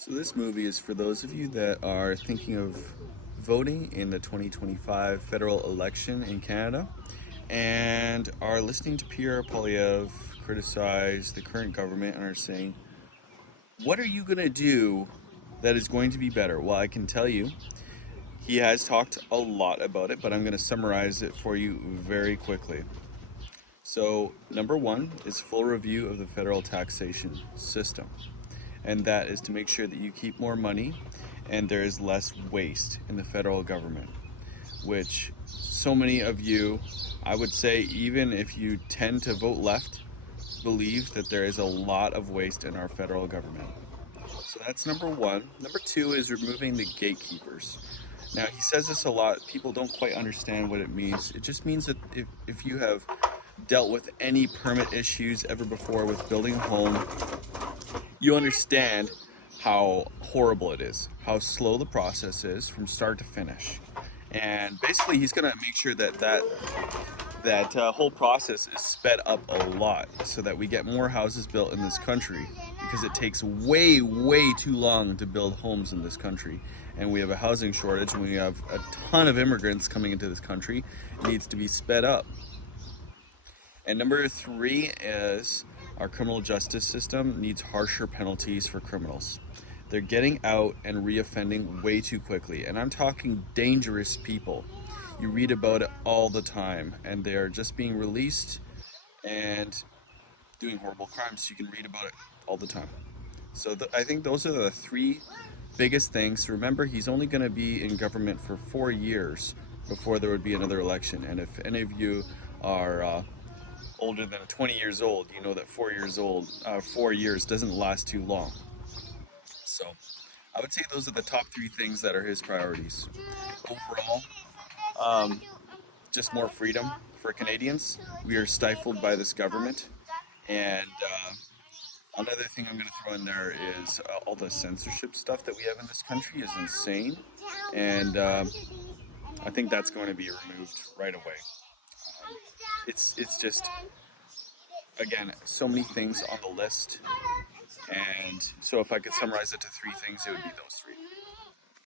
So this movie is for those of you that are thinking of voting in the 2025 federal election in Canada and are listening to Pierre Poilievre criticize the current government and are saying, what are you going to do that is going to be better? Well, I can tell you, he has talked a lot about it, but I'm going to summarize it for you very quickly. So, number one is full review of the federal taxation system, and that is to make sure that you keep more money and there is less waste in the federal government, which so many of you, I would say, even if you tend to vote left, believe that there is a lot of waste in our federal government. So that's number one. Number two is removing the gatekeepers. Now, he says this a lot. People don't quite understand what it means. It just means that if you have dealt with any permit issues ever before with building a home, you understand how horrible it is, how slow the process is from start to finish. And basically, he's going to make sure that whole process is sped up a lot so that we get more houses built in this country, because it takes way, way too long to build homes in this country. And we have a housing shortage, and we have a ton of immigrants coming into this country. It needs to be sped up. And number three is our criminal justice system needs harsher penalties for criminals. They're getting out and reoffending way too quickly. And I'm talking dangerous people. You read about it all the time, and they are just being released and doing horrible crimes. You can read about it all the time. So I think those are the three biggest things. Remember, he's only going to be in government for 4 years before there would be another election. And if any of you are older than 20 years old, you know that 4 years doesn't last too long. So I would say those are the top three things that are his priorities. Overall, um, just more freedom for Canadians. We are stifled by this government. And another thing I'm going to throw in there is all the censorship stuff that we have in this country is insane. And I think that's going to be removed right away. It's just, again, so many things on the list. And so if I could summarize it to three things, it would be those three.